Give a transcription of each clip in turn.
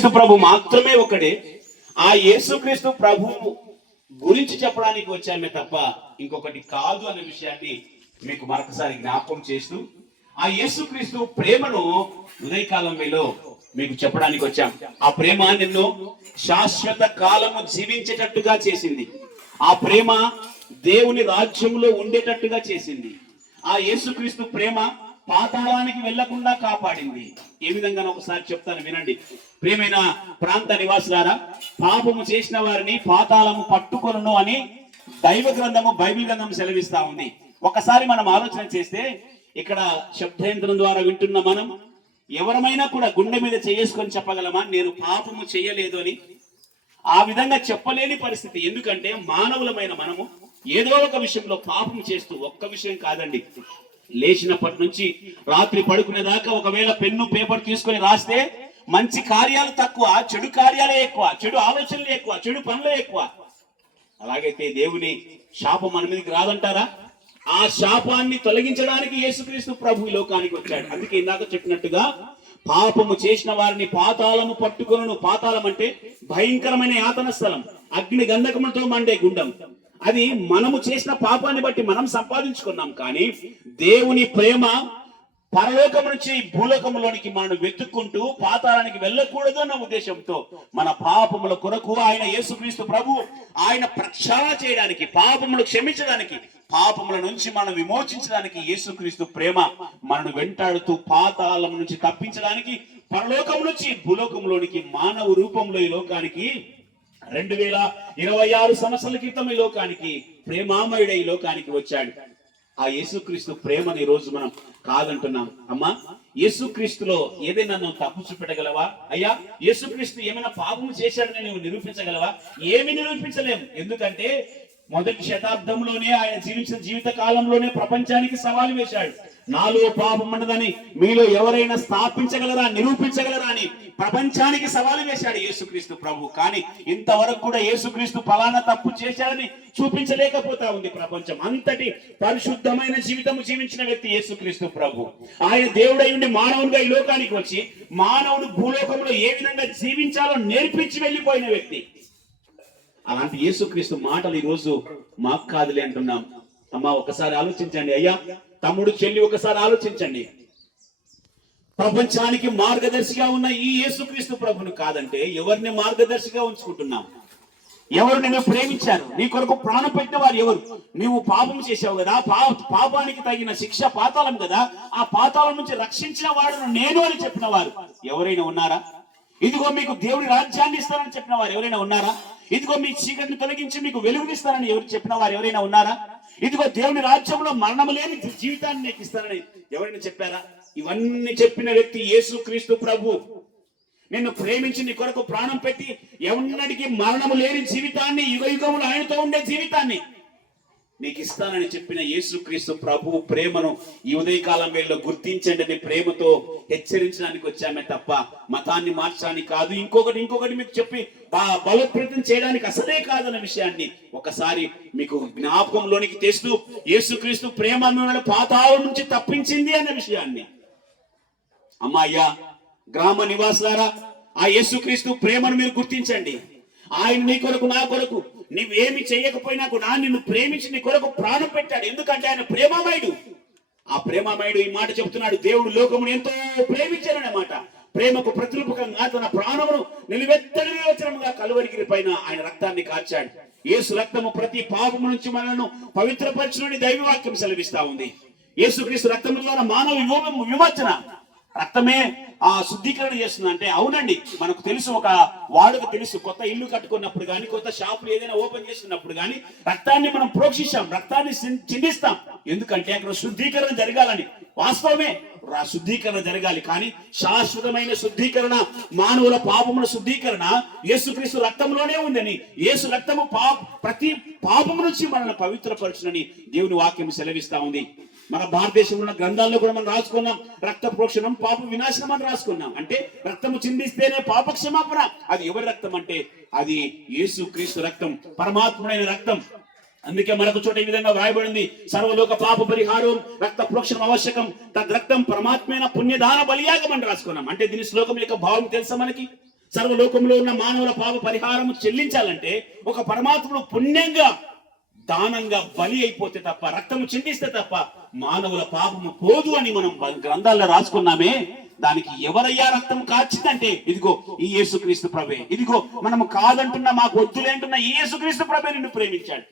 యేసు ప్రభు మాత్రమే ఒకడే. ఆ యేసుక్రీస్తు ప్రభు గురించి చెప్పడానికి వచ్చామే తప్ప ఇంకొకటి కాదు అనే విషయాన్ని మీకు మరొకసారి జ్ఞాపకం చేస్తూ ఆ యేసుక్రీస్తు ప్రేమను ఉదయకాలం వేళలో మీకు చెప్పడానికి వచ్చాం. ఆ ప్రేమ నిన్ను శాశ్వత కాలము జీవించేటట్టుగా చేసింది. ఆ ప్రేమ దేవుని రాజ్యంలో ఉండేటట్టుగా చేసింది. ఆ యేసుక్రీస్తు ప్రేమ పాతాళానికి వెళ్లకుండా కాపాడింది. ఏ విధంగా ఒకసారి చెప్తాను వినండి. ప్రియమైన ప్రాంత నివాసులారా, పాపము చేసిన వారిని పాతాళము పట్టుకొనును అని దైవ గ్రంథము బైబిల్ గ్రంథం సెలవిస్తా ఉంది. ఒకసారి మనం ఆలోచన చేస్తే ఇక్కడ శబ్దయంత్రం ద్వారా వింటున్న మనం ఎవరమైనా కూడా గుండె మీద చేసుకొని చెప్పగలమా నేను పాపము చేయలేదు అని? ఆ విధంగా చెప్పలేని పరిస్థితి. ఎందుకంటే మానవులమైన మనము ఏదో ఒక విషయంలో పాపం చేస్తూ, ఒక్క విషయం కాదండి, లేచినప్పటి నుంచి రాత్రి పడుకునేదాకా ఒకవేళ పెన్ను పేపర్ తీసుకొని రాస్తే మంచి కార్యాలు తక్కువ, చెడు కార్యాలే ఎక్కువ, చెడు ఆలోచనలు ఎక్కువ, చెడు పనులే ఎక్కువ. అలాగైతే దేవుని శాపం మన మీదకి రాదంటారా? ఆ శాపాన్ని తొలగించడానికి యేసుక్రీస్తు ప్రభు ఈ లోకానికి వచ్చాడు. అందుకే ఇందాక చెప్పినట్టుగా పాపము చేసిన వారిని పాతాళము పట్టుకొనును. పాతాళం అంటే భయంకరమైన యాతన స్థలం, అగ్ని గంధకములతో మండే గుండం. అది మనము చేసిన పాపాన్ని బట్టి మనం సంపాదించుకున్నాం. కానీ దేవుని ప్రేమ పరలోకం నుంచి భూలోకంలోనికి మనం వెతుక్కుంటూ పాతాళానికి వెళ్ళకూడదు అన్న ఉద్దేశంతో మన పాపముల కొరకు ఆయన యేసుక్రీస్తు ప్రభు ఆయన ప్రక్షాళన చేయడానికి, పాపములు క్షమించడానికి, పాపముల నుంచి మనం విమోచించడానికి యేసుక్రీస్తు ప్రేమ మనను వెంటాడుతూ పాతాళం నుంచి తప్పించడానికి పరలోకం నుంచి భూలోకంలోనికి మానవ రూపంలో ఈ లోకానికి 2026 సంవత్సరాల క్రితం ఈ లోకానికి ప్రేమామయుడ ఈ లోకానికి వచ్చాడు. ఆ యేసుక్రీస్తు ప్రేమని ఈ రోజు మనం కాదంటున్నాం. అమ్మా, యేసుక్రీస్తులో ఏదైనా నువ్వు తప్పు చూపెట్టగలవా? అయ్యా, యేసుక్రీస్తు ఏమైనా పాపము చేశాడని నువ్వు నిరూపించగలవా? ఏమి నిరూపించలేము. ఎందుకంటే మొదటి శతాబ్దంలోనే ఆయన జీవించిన జీవిత కాలంలోనే ప్రపంచానికి సవాలు వేశాడు. నాలో పాపం ఉన్నదని మీలో ఎవరైనా స్థాపించగలరా, నిరూపించగలరా అని ప్రపంచానికి సవాలు వేశాడు యేసుక్రీస్తు ప్రభు. కానీ ఇంతవరకు కూడా యేసుక్రీస్తు ఫలానా తప్పు చేశాడని చూపించలేకపోతా ఉంది ప్రపంచం. అంతటి పరిశుద్ధమైన జీవితము జీవించిన వ్యక్తి యేసుక్రీస్తు ప్రభు. ఆయన దేవుడై ఉండి మానవుడిగా ఈ లోకానికి వచ్చి మానవుడు భూలోకంలో ఏ విధంగా జీవించాలో నేర్పించి వెళ్ళిపోయిన వ్యక్తి. అలాంటి యేసుక్రీస్తు మాటలు ఈ రోజు మాకు కాదులే అంటున్నాం. అమ్మా, ఒకసారి ఆలోచించండి. అయ్యా, తమ్ముడు, చెల్లి, ఒకసారి ఆలోచించండి. ప్రపంచానికి మార్గదర్శిగా ఉన్న ఈ యేసుక్రీస్తు ప్రభును కాదంటే ఎవరిని మార్గదర్శిగా ఉంచుకుంటున్నాం? ఎవరు నిన్ను ప్రేమించారు? నీ కొరకు ప్రాణం పెట్టిన వారు ఎవరు? నీవు పాపం చేసావు కదా, పాపానికి తగిన శిక్ష పాతాళం కదా, ఆ పాతాళం నుంచి రక్షించిన వాడు నేను అని చెప్పిన వారు ఎవరైనా ఉన్నారా? ఇదిగో మీకు దేవుడి రాజ్యాన్ని ఇస్తానని చెప్పిన వారు ఎవరైనా ఉన్నారా? ఇదిగో మీ చీకటిని తొలగించి మీకు వెలుగునిస్తానని ఎవరు చెప్పిన వారు ఎవరైనా ఉన్నారా? ఇదిగో దేవుని రాజ్యంలో మరణము లేని జీవితాన్ని నీకు ఇస్తానని ఎవరైనా చెప్పారా? ఇవన్నీ చెప్పిన వ్యక్తి యేసుక్రీస్తు ప్రభు. నిన్ను ప్రేమించి నీ కొరకు ప్రాణం పెట్టి ఎవరినడికి మరణము లేని జీవితాన్ని, యుగ యుగములు ఆయనతో ఉండే జీవితాన్ని నీకు ఇస్తానని చెప్పిన యేసుక్రీస్తు ప్రభు ప్రేమను ఈ ఉదయకాలం వేళలో గుర్తించండి అని ప్రేమతో హెచ్చరించడానికి వచ్చామే తప్ప మతాన్ని మార్చడానికి కాదు, ఇంకొకటి మీకు చెప్పి బలోపేతం చేయడానికి అసలే కాదన్న విషయాన్ని ఒకసారి మీకు జ్ఞాపకంలోనికి తెస్తూ యేసుక్రీస్తు ప్రేమ మిమ్మల్ని పాతాళం నుంచి తప్పించింది అనే విషయాన్ని. అమ్మాయ్యా, గ్రామ నివాసులారా, ఆ యేసుక్రీస్తు ప్రేమను మీరు గుర్తించండి. ఆయన నీ కొరకు, నా కొరకు, నీవేమి చేయకపోయినా కూడా నిన్ను ప్రేమించి నీ కొరకు ప్రాణం పెట్టాడు. ఎందుకంటే ఆయన ప్రేమామయుడు. ఆ ప్రేమామయుడు ఈ మాట చెప్తున్నాడు, దేవుడు లోకమును ఎంతో ప్రేమించాడనే మాట. ప్రేమకు ప్రతిరూపకంగా తన ప్రాణమును నిలువెత్తడి విరోచనముగా కలువరిగిరి పైన ఆయన రక్తాన్ని కార్చాడు. యేసు రక్తము ప్రతి పాపము నుంచి మనల్ని పవిత్రపరచునని దైవవాక్యం సెలవిస్తా ఉంది. యేసుక్రీస్తు రక్తము ద్వారా మానవ విమోచన. రక్తమే ఆ శుద్ధీకరణ చేస్తుంది అంటే అవునండి, మనకు తెలుసు, ఒక వాడుక తెలుసు. కొత్త ఇల్లు కట్టుకున్నప్పుడు కానీ, కొత్త షాపులు ఏదైనా ఓపెన్ చేస్తున్నప్పుడు కానీ రక్తాన్ని మనం ప్రోక్షిస్తాం, రక్తాన్ని చిందిస్తాం. ఎందుకంటే అక్కడ శుద్ధీకరణ జరగాలని. వాస్తవమే, శుద్ధీకరణ జరగాలి. కానీ శాశ్వతమైన శుద్ధీకరణ, మానవుల పాపముల శుద్ధీకరణ యేసుక్రీస్తు రక్తంలోనే ఉందని, యేసు రక్తము ప్రతి పాపము నుంచి మనల్ని పవిత్రపరచునని దేవుని వాక్యం సెలవిస్తా ఉంది. మన భారతదేశంలో ఉన్న గ్రంథాల్లో కూడా మనం రాసుకున్నాం, రక్త ప్రోక్షణం పాప వినాశనం అని రాసుకున్నాం. అంటే రక్తము చిందిస్తేనే పాప క్షమాపణ. అది ఎవరి రక్తం అంటే అది యేసుక్రీస్తు రక్తం, పరమాత్ముడైన రక్తం. అందుకే మనకు చోట ఈ విధంగా వ్రాయబడింది, సర్వలోక పాప పరిహారం రక్త ప్రోక్షణం ఆవశ్యకం, తద్ రక్తం పరమాత్మైన పుణ్యదాన బలియాగం అని రాసుకున్నాం. అంటే దీని శ్లోకం యొక్క భావం తెలుసా మనకి? సర్వలోకంలో ఉన్న మానవుల పాప పరిహారము చెల్లించాలంటే ఒక పరమాత్ముడు పుణ్యంగా దానంగా బలి అయిపోతే తప్ప, రక్తము చిందిస్తే తప్ప మానవుల పాపము పోదు అని మనం గ్రంథాల్లో రాసుకున్నామే. దానికి ఎవరయ్యా రక్తం కార్చిందంటే ఇదిగో ఈ యేసుక్రీస్తు ప్రభే. ఇదిగో మనము కాదంటున్నా, మాకు వద్దులేంటున్నా ఈ యేసుక్రీస్తు ప్రభే నిన్ను ప్రేమించాడు.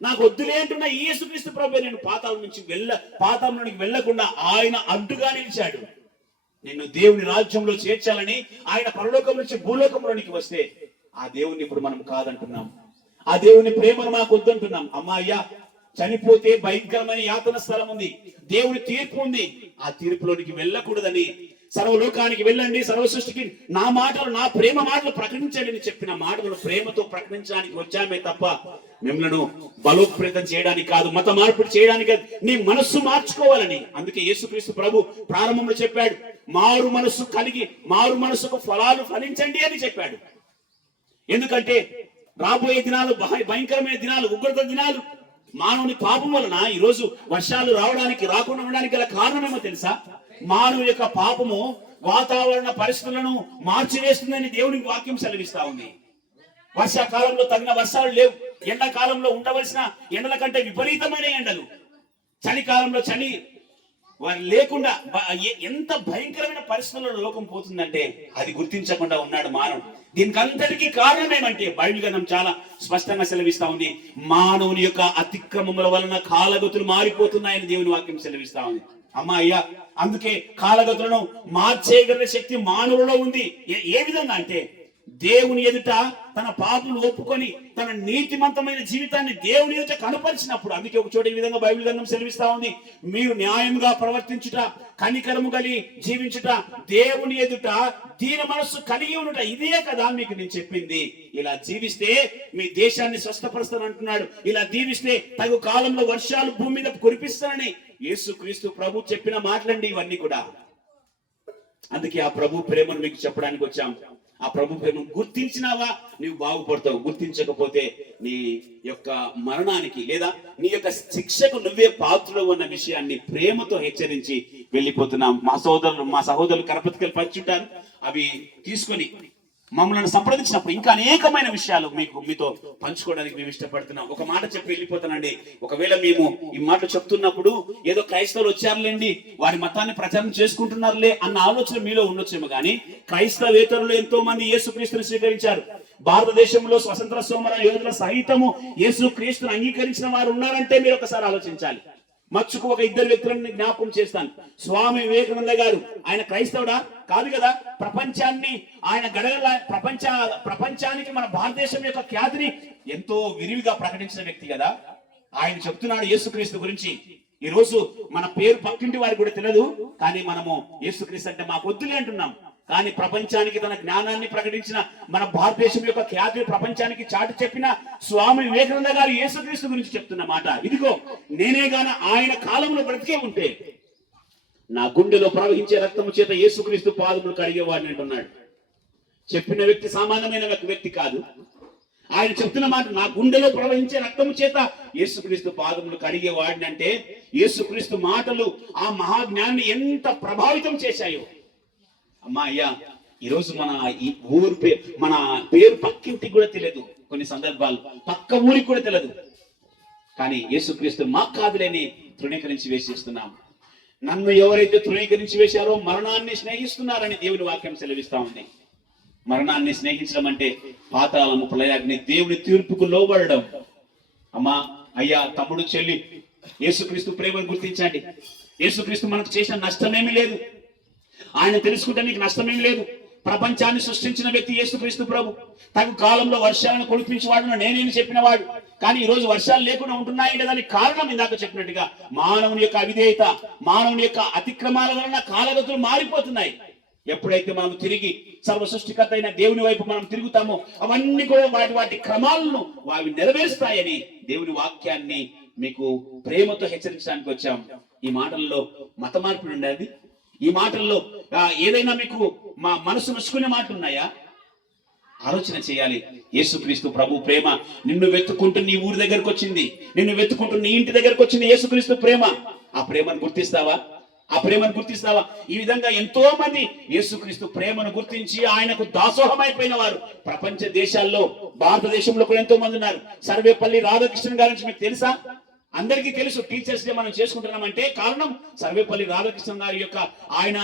నాకు వద్దులేంటున్నా ఈ యేసుక్రీస్తు ప్రభే నేను పాతాళంలోనికి వెళ్లకుండా ఆయన అడ్డుగా నిలిచాడు. నిన్ను దేవుని రాజ్యంలో చేర్చాలని ఆయన పరలోకం నుంచి భూలోకంలోనికి వస్తే ఆ దేవుని ఇప్పుడు మనం కాదంటున్నాం. ఆ దేవుని ప్రేమను మాకు వద్దంటున్నాం. అమ్మాయ్యా, చనిపోతే భయంకరమైన యాతన స్థలం ఉంది, దేవుని తీర్పు ఉంది. ఆ తీర్పులోనికి వెళ్ళకూడదని సర్వలోకానికి వెళ్ళండి, సర్వ సృష్టికి నా మాటలు, నా ప్రేమ మాటలు ప్రకటించండి అని చెప్పిన మాటలను ప్రేమతో ప్రకటించడానికి వచ్చామే తప్ప మిమ్మల్ని బలోపేతం చేయడానికి కాదు, మత మార్పిడి చేయడానికి కాదు, నీ మనస్సు మార్చుకోవాలని. అందుకే యేసుక్రీస్తు ప్రభు ప్రారంభంలో చెప్పాడు, మారు మనస్సు కలిగి మారు మనస్సుకు ఫలాలు ఫలించండి అని చెప్పాడు. ఎందుకంటే రాబోయే దినాలు భయంకరమైన దినాలు, ఉగ్రత దినాలు. మానవుని పాపం వలన ఈరోజు వర్షాలు రాకుండా ఉండడానికి గల కారణమేమో తెలుసా? మానవు యొక్క పాపము వాతావరణ పరిస్థితులను మార్చివేస్తుందని దేవునికి వాక్యం సెలవిస్తా ఉంది. వర్షాకాలంలో తగిన వర్షాలు లేవు, ఎండాకాలంలో ఉండవలసిన ఎండల కంటే విపరీతమైన ఎండలు, చలికాలంలో చలి లేకుండా ఎంత భయంకరమైన పరిస్థితుల్లో లోకం పోతుందంటే అది గుర్తించకుండా ఉన్నాడు మానవుడు. దీనికి అంతటికీ కారణం ఏమంటే బైబిల్ గ్రంథం చాలా స్పష్టంగా సెలవిస్తా ఉంది, మానవుని యొక్క అతిక్రమముల వలన కాలగతులు మారిపోతున్నాయని దేవుని వాక్యం సెలవిస్తా ఉంది. అమ్మా అయ్యా, అందుకే కాలగతులను మార్చేయగలిగే శక్తి మానవులలో ఉంది. ఏ విధంగా అంటే దేవుని ఎదుట తన పాపను ఒప్పుకొని తన నీతిమంతమైన జీవితాన్ని దేవుని ఎదుట కనపరిచినప్పుడు. అందుకే ఒక చోట ఈ విధంగా బైబిల్ గ్రంథం సెలవిస్తా ఉంది, మీరు న్యాయంగా ప్రవర్తించుట, కనికరము కలిగి జీవించుట, దేవుని ఎదుట దీన మనస్సు కలిగి ఉండుట, ఇదే కదా మీకు నేను చెప్పింది. ఇలా జీవిస్తే మీ దేశాన్ని స్వస్థపరుస్తాను అంటున్నాడు. ఇలా దీవిస్తే తగు కాలంలో వర్షాలు భూమి మీద కురిపిస్తానని యేసుక్రీస్తు ప్రభు చెప్పిన మాటలండి ఇవన్నీ కూడా. అందుకే ఆ ప్రభు ప్రేమను మీకు చెప్పడానికి వచ్చాం. ఆ ప్రభు ప్రేమను గుర్తించినావా నీవు బాగుపడతావు, గుర్తించకపోతే నీ యొక్క మరణానికి లేదా నీ యొక్క శిక్షకు నువ్వే పాత్రలు ఉన్న విషయాన్ని ప్రేమతో హెచ్చరించి వెళ్ళిపోతున్నాం. మా సహోదరులు కరపతికలు పంచుంటారు, అవి తీసుకొని మమ్మల్ని సంప్రదించినప్పుడు ఇంకా అనేకమైన విషయాలు మీతో పంచుకోవడానికి మేము ఇష్టపడుతున్నాం. ఒక మాట చెప్పి వెళ్ళిపోతానండి. ఒకవేళ మేము ఈ మాట చెప్తున్నప్పుడు ఏదో క్రైస్తవులు వచ్చారులేండి, వారి మతాన్ని ప్రచారం చేసుకుంటున్నారులే అన్న ఆలోచన మీలో ఉండొచ్చేమో కానీ క్రైస్తవేతరులు ఎంతో మంది యేసుక్రీస్తుని స్వీకరించారు. భారతదేశంలో స్వతంత్ర సోమర యోధుల సహితము యేసుక్రీస్తుని అంగీకరించిన వారు ఉన్నారంటే మీరు ఒకసారి ఆలోచించాలి. మచ్చుకు ఒక ఇద్దరు వ్యక్తులను జ్ఞాపకం చేస్తాను. స్వామి వివేకానంద గారు, ఆయన క్రైస్తవుడా? కాదు కదా. ప్రపంచాన్ని ఆయన ప్రపంచానికి మన భారతదేశం యొక్క ఖ్యాతిని ఎంతో విరివిగా ప్రకటించిన వ్యక్తి కదా. ఆయన చెప్తున్నాడు యేసుక్రీస్తు గురించి. ఈ రోజు మన పేరు పక్కింటి వారికి కూడా తెలియదు, కానీ మనము యేసుక్రీస్తు అంటే మాకు వద్దులే అంటున్నాం. కానీ ప్రపంచానికి తన జ్ఞానాన్ని ప్రకటించిన, మన భారతదేశం యొక్క ఖ్యాతిని ప్రపంచానికి చాటి చెప్పిన స్వామి వివేకానంద గారు యేసుక్రీస్తు గురించి చెప్తున్న మాట ఇదిగో, నేనే గాన ఆయన కాలంలో బ్రతికే ఉంటే నా గుండెలో ప్రవహించే రక్తము చేత యేసుక్రీస్తు పాదములు కడిగేవాడిని అంటున్నాడు. చెప్పిన వ్యక్తి సామాన్యమైన వ్యక్తి కాదు. ఆయన చెప్తున్న మాట, నా గుండెలో ప్రవహించే రక్తము చేత యేసుక్రీస్తు పాదములు కడిగేవాడిని అంటే యేసుక్రీస్తు మాటలు ఆ మహాజ్ఞాన్ని ఎంత ప్రభావితం చేశాయో. అమ్మా అయ్యా, ఈరోజు మన పేరు పక్కింటికి కూడా తెలియదు, కొన్ని సందర్భాలు పక్క ఊరికి కూడా తెలియదు. కానీ యేసుక్రీస్తు మాకు కాదులేని తృణీకరించి వేసేస్తున్నాం. నన్ను ఎవరైతే తృణీకరించి వేశారో మరణాన్ని స్నేహిస్తున్నారని దేవుని వాక్యం సెలవిస్తా ఉంది. మరణాన్ని స్నేహించడం అంటే పాతాళము, ప్రళయాగ్ని, దేవుని తీర్పుకు లోబడడం. అమ్మా అయ్యా, తమ్ముడు చెల్లి, యేసుక్రీస్తు ప్రేమను గుర్తించండి. యేసుక్రీస్తు మనకు చేసిన నష్టమేమీ లేదు. ఆయన తెలుసుకుంటే నీకు నష్టమేం లేదు. ప్రపంచాన్ని సృష్టించిన వ్యక్తి యేసుక్రీస్తు ప్రభు. తగు కాలంలో వర్షాలను కురిపించేవాడు నేనేని చెప్పినవాడు. కానీ ఈ రోజు వర్షాలు లేకుండా ఉంటున్నాయంటే దానికి కారణం ఇందాక చెప్పినట్టుగా మానవుని యొక్క అవిధేయత, మానవుని యొక్క అతిక్రమాల వలన కాలగతులు మారిపోతున్నాయి. ఎప్పుడైతే మనం తిరిగి సర్వ సృష్టికర్త అయిన దేవుని వైపు మనం తిరుగుతామో అవన్నీ కూడా వాటి క్రమాలను అవి నెరవేరుస్తాయని దేవుని వాక్యాన్ని మీకు ప్రేమతో హెచ్చరించడానికి వచ్చాం. ఈ మాటల్లో మత మార్పిడి ఉండేది. ఈ మాటల్లో ఏదైనా మీకు మా మనసు నొచ్చుకునే మాటలు ఉన్నాయా? ఆలోచన చేయాలి. యేసుక్రీస్తు ప్రభు ప్రేమ నిన్ను వెతుక్కుంటూ నీ ఊరి దగ్గరకు వచ్చింది, నిన్ను వెతుక్కుంటూ నీ ఇంటి దగ్గరకు వచ్చింది యేసుక్రీస్తు ప్రేమ. ఆ ప్రేమను గుర్తిస్తావా? ఆ ప్రేమను గుర్తిస్తావా? ఈ విధంగా ఎంతో మంది యేసుక్రీస్తు ప్రేమను గుర్తించి ఆయనకు దాసోహమైపోయిన వారు ప్రపంచ దేశాల్లో, భారతదేశంలో కూడా ఎంతో మంది ఉన్నారు. సర్వేపల్లి రాధాకృష్ణన్ గారి నుంచి మీకు తెలుసా? అందరికీ తెలుసు. టీచర్స్ డే మనం చేసుకుంటున్నామంటే కారణం సర్వేపల్లి రాధాకృష్ణన్ గారి యొక్క ఆయన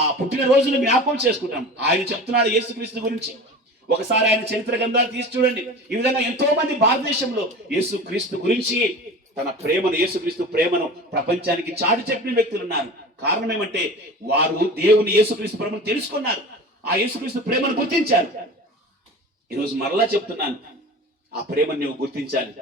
ఆ పుట్టిన రోజులు జ్ఞాపకం చేసుకుంటాం. ఆయన చెప్తున్నాడు యేసుక్రీస్తు గురించి. ఒకసారి ఆయన చరిత్ర గ్రంథాలు తీసి చూడండి. ఈ విధంగా ఎంతో మంది భారతదేశంలో యేసుక్రీస్తు గురించి తన ప్రేమను, యేసుక్రీస్తు ప్రేమను ప్రపంచానికి చాటి చెప్పిన వ్యక్తులు ఉన్నారు. కారణం ఏమంటే వారు దేవుని యేసుక్రీస్తు ప్రేమను తెలుసుకున్నారు, ఆ యేసుక్రీస్తు ప్రేమను గుర్తించారు. ఈరోజు మరలా చెప్తున్నాను, ఆ ప్రేమను నువ్వు గుర్తించాలి.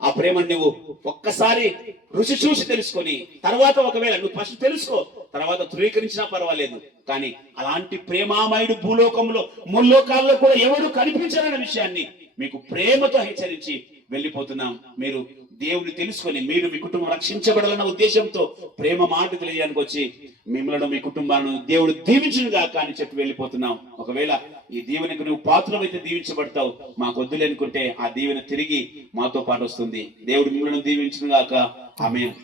ఆ ప్రేమను నువ్వు ఒక్కసారి రుచి చూసి తెలుసుకొని తర్వాత ఒకవేళ నువ్వు ఫస్ట్ తెలుసుకో, తర్వాత ధృవీకరించినా పర్వాలేదు. కానీ అలాంటి ప్రేమామయుడు భూలోకంలో ముల్లోకాల్లో కూడా ఎవరు కనిపించాలన్న విషయాన్ని మీకు ప్రేమతో హెచ్చరించి వెళ్ళిపోతున్నాం. మీరు దేవుని తెలుసుకొని మీరు మీ కుటుంబం రక్షించబడాలన్న ఉద్దేశంతో ప్రేమ మాట తెలియడానికి వచ్చి మిమ్మల్ని మీ కుటుంబాలను దేవుడు దీవించునుగా అని చెప్పి వెళ్ళిపోతున్నాం. ఒకవేళ ఈ దీవెనకు నువ్వు పాత్రమైతే దీవించబడతావు, మాకు వద్దులే అనుకుంటే ఆ దీవెన తిరిగి మాతో పాటు వస్తుంది. దేవుడు మిమ్మల్ని దీవించునుగాక. ఆమేన్.